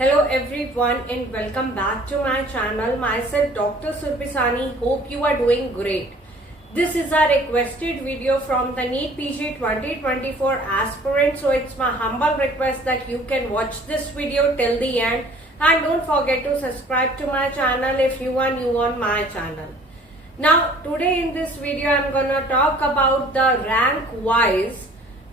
Hello everyone and welcome back to my channel. Myself Dr. Surpisani. Hope you are doing great. This is a requested video from the NEET PG 2024 aspirant. So it's my humble request that you can watch this video till the end. And don't forget to subscribe to my channel if you are new on my channel. Now today in this video I'm gonna talk about the rank wise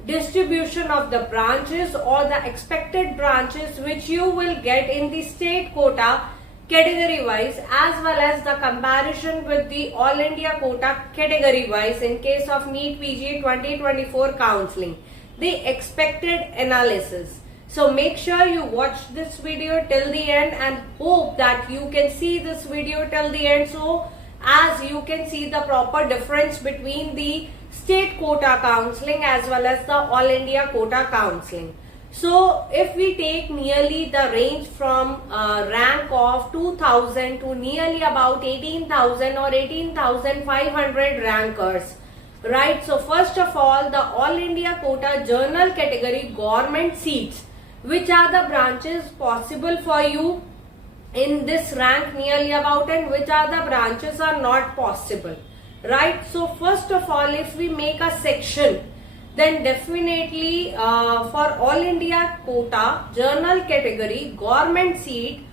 distribution of the branches or the expected branches which you will get in the state quota category wise, as well as the comparison with the all India quota category wise in case of NEET PG 2024 counseling, the expected analysis. So make sure you watch this video till the end and hope that you can see this video till the end, so as you can see the proper difference between the state quota counseling as well as the all India quota counseling. So if we take nearly the range from rank of 2000 to nearly about 18,000 or 18,500 rankers, right? So first of all, the all India quota journal category government seats, which are the branches possible for you in this rank nearly about, and which are the branches are not possible. Right, so first of all, if we make a section, then definitely for all India quota journal category government seat,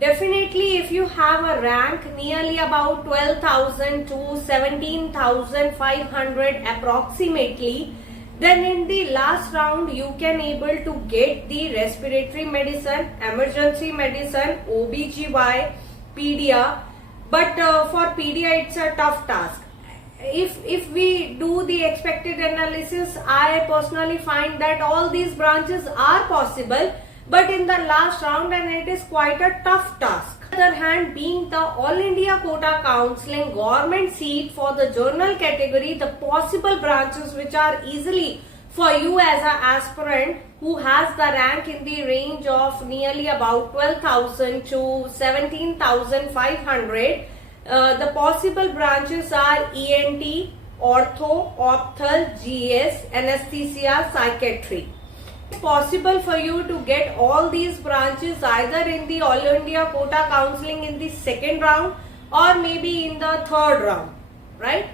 definitely if you have a rank nearly about 12,000 to 17,500 approximately, then in the last round you can able to get the respiratory medicine, emergency medicine, OBGY, pedia. But for pedia it's a tough task. If we do the expected analysis, I personally find that all these branches are possible, but in the last round, and it is quite a tough task. On the other hand, being the all India quota counseling government seat for the journal category, the possible branches which are easily for you as an aspirant who has the rank in the range of nearly about 12,000 to 17,500, the possible branches are ENT, Ortho, Opthal, GS, Anesthesia, Psychiatry. It's possible for you to get all these branches either in the all India quota counseling in the second round or maybe in the third round, right?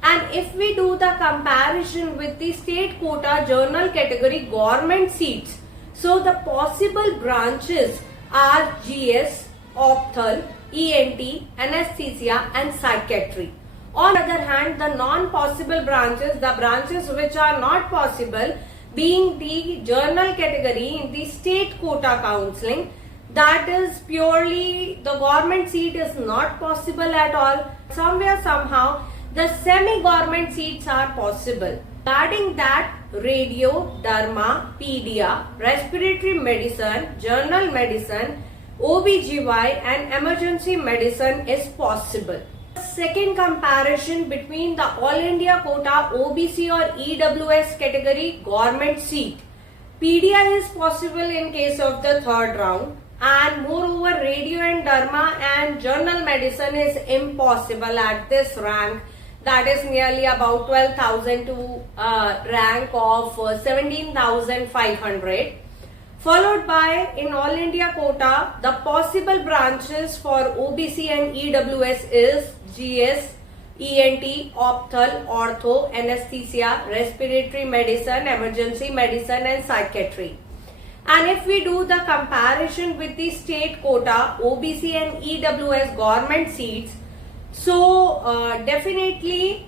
And if we do the comparison with the state quota journal category government seats, so the possible branches are GS, Opthal, ENT, Anesthesia and Psychiatry. On the other hand, the non-possible branches, the branches which are not possible, being the journal category in the state quota counseling, that is purely the government seat is not possible at all. Somewhere somehow the semi-government seats are possible. Regarding that, radio, derma, pedia, respiratory medicine, general medicine, OBGY and emergency medicine is possible. Second comparison between the all India quota OBC or EWS category government seat. Pedia is possible in case of the third round, and moreover radio and derma and general medicine is impossible at this rank, that is nearly about 12,000 to rank of 17,500. Followed by in all India quota, the possible branches for OBC and EWS is GS, ENT, Opthal, Ortho, Anesthesia, Respiratory Medicine, Emergency Medicine and Psychiatry. And if we do the comparison with the state quota, OBC and EWS government seats, so definitely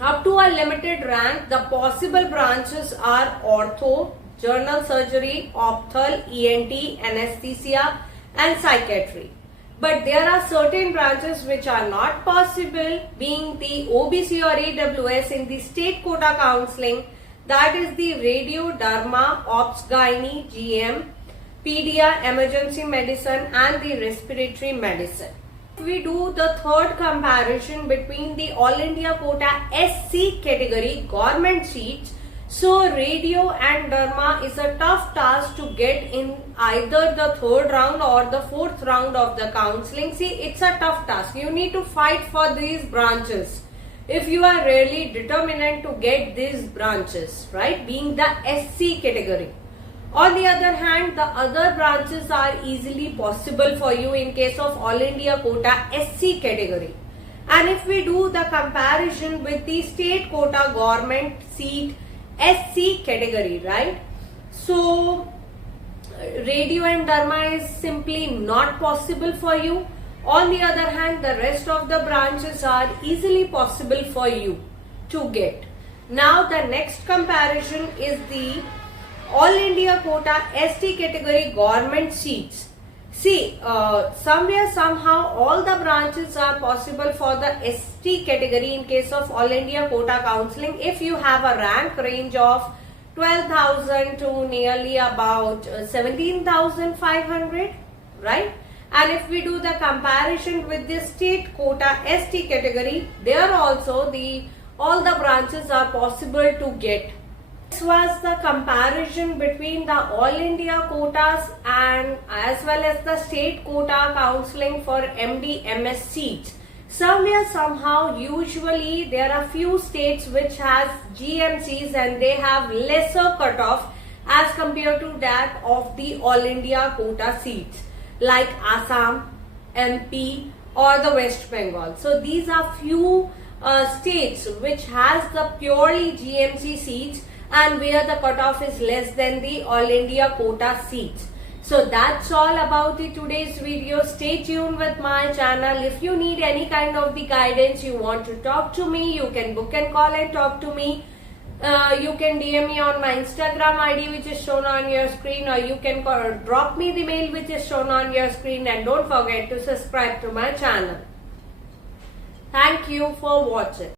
up to a limited rank, the possible branches are Ortho, General Surgery, Opthal, ENT, Anesthesia and Psychiatry. But there are certain branches which are not possible, being the OBC or EWS in the state quota counseling, that is the radio, derma, ops, gynae, GM, pedia, emergency medicine and the respiratory medicine. If we do the third comparison between the all India quota SC category government seats, so radio and derma is a tough task to get in either the third round or the fourth round of the counseling. See, it's a tough task. You need to fight for these branches if you are really determined to get these branches, right? Being the SC category. On the other hand, the other branches are easily possible for you in case of All India quota SC category. And if we do the comparison with the state quota government seat SC category, right? So radio and derma is simply not possible for you. On the other hand, the rest of the branches are easily possible for you to get. Now the next comparison is the All India quota ST category government seats. See, somewhere somehow all the branches are possible for the ST category in case of All India quota counseling if you have a rank range of 12,000 to nearly about 17,500, right? And if we do the comparison with the state quota ST category, there also all the branches are possible to get. This was the comparison between the All India quotas and as well as the state quota counseling for MD MS seats. Somewhere somehow usually there are few states which has GMCs and they have lesser cutoff as compared to that of the All India quota seats like Assam, MP or the West Bengal. So these are few states which has the purely GMC seats and where the cutoff is less than the All India quota seats. So that's all about the today's video. Stay tuned with my channel. If you need any kind of the guidance, you want to talk to me, you can book and call and talk to me. You can DM me on my Instagram ID which is shown on your screen, or you can drop me the mail which is shown on your screen, and don't forget to subscribe to my channel. Thank you for watching.